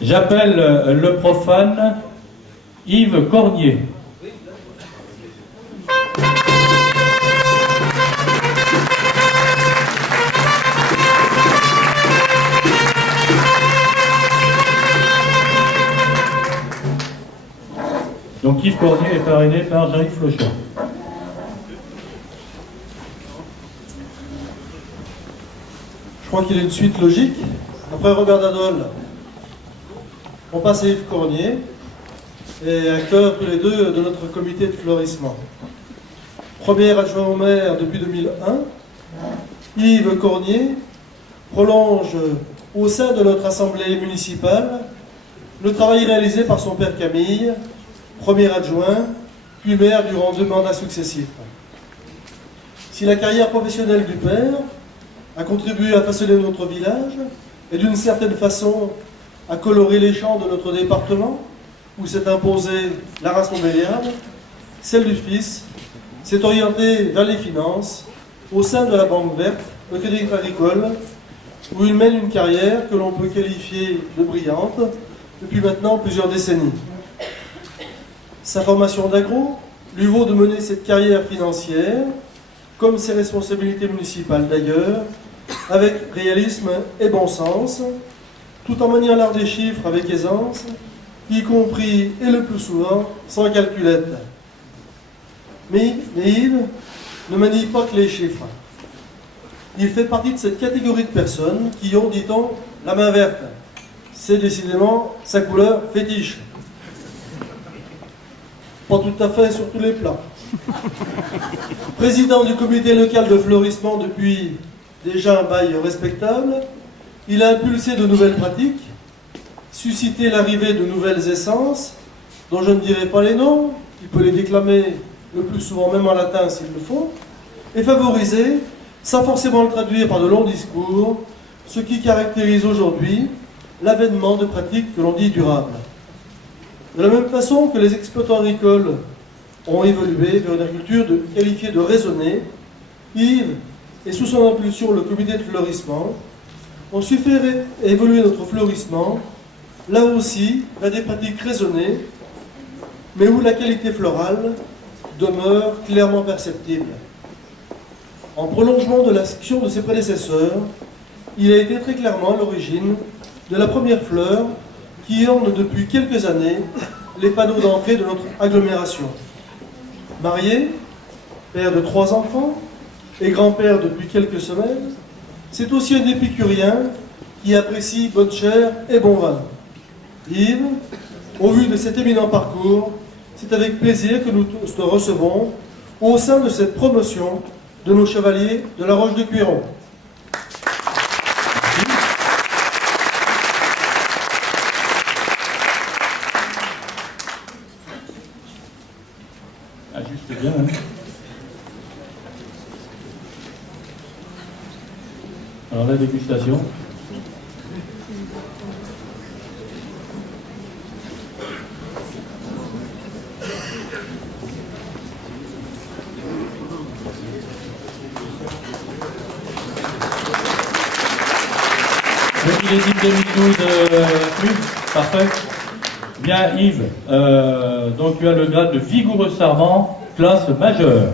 J'appelle le profane Yves Cornier. Donc Yves Cornier est parrainé par Jean-Yves Flochon. Je crois qu'il y a une suite logique. Après Robert Dadol, on passe à Yves Cornier, et acteurs tous les deux de notre comité de fleurissement. Premier adjoint au maire depuis 2001, Yves Cornier prolonge au sein de notre assemblée municipale le travail réalisé par son père Camille, premier adjoint, puis maire durant 2 mandats successifs. Si la carrière professionnelle du père a contribué à façonner notre village et d'une certaine façon à colorer les champs de notre département, où s'est imposée la race montbéliarde, celle du fils s'est orientée vers les finances au sein de la Banque Verte, le Crédit Agricole, où il mène une carrière que l'on peut qualifier de brillante depuis maintenant plusieurs décennies. Sa formation d'agro lui vaut de mener cette carrière financière, comme ses responsabilités municipales d'ailleurs, avec réalisme et bon sens, tout en maniant l'art des chiffres avec aisance, y compris, et le plus souvent, sans calculette. Mais Yves ne manie pas que les chiffres. Il fait partie de cette catégorie de personnes qui ont, dit-on, la main verte. C'est décidément sa couleur fétiche. Pas tout à fait sur tous les plans. Président du comité local de fleurissement depuis déjà un bail respectable, il a impulsé de nouvelles pratiques, suscité l'arrivée de nouvelles essences, dont je ne dirai pas les noms, il peut les déclamer le plus souvent même en latin s'il le faut, et favoriser, sans forcément le traduire par de longs discours, ce qui caractérise aujourd'hui l'avènement de pratiques que l'on dit durables. De la même façon que les exploitants agricoles ont évolué vers une agriculture qualifiée de raisonnée, Yves, et sous son impulsion le comité de fleurissement, ont su faire évoluer notre fleurissement, là aussi, vers des pratiques raisonnées, mais où la qualité florale demeure clairement perceptible. En prolongement de l'action de ses prédécesseurs, il a été très clairement à l'origine de la première fleur qui orne depuis quelques années les panneaux d'entrée de notre agglomération. Marié, père de 3 enfants et grand-père depuis quelques semaines, c'est aussi un épicurien qui apprécie bonne chair et bon vin. Yves, au vu de cet éminent parcours, c'est avec plaisir que nous te recevons au sein de cette promotion de nos chevaliers de la Roche de Cuiron. Ajuste bien, hein. Alors la dégustation. Donc il est dit 2012 plus, parfait. Bien Yves, donc tu as le grade de vigoureux serment, classe majeure.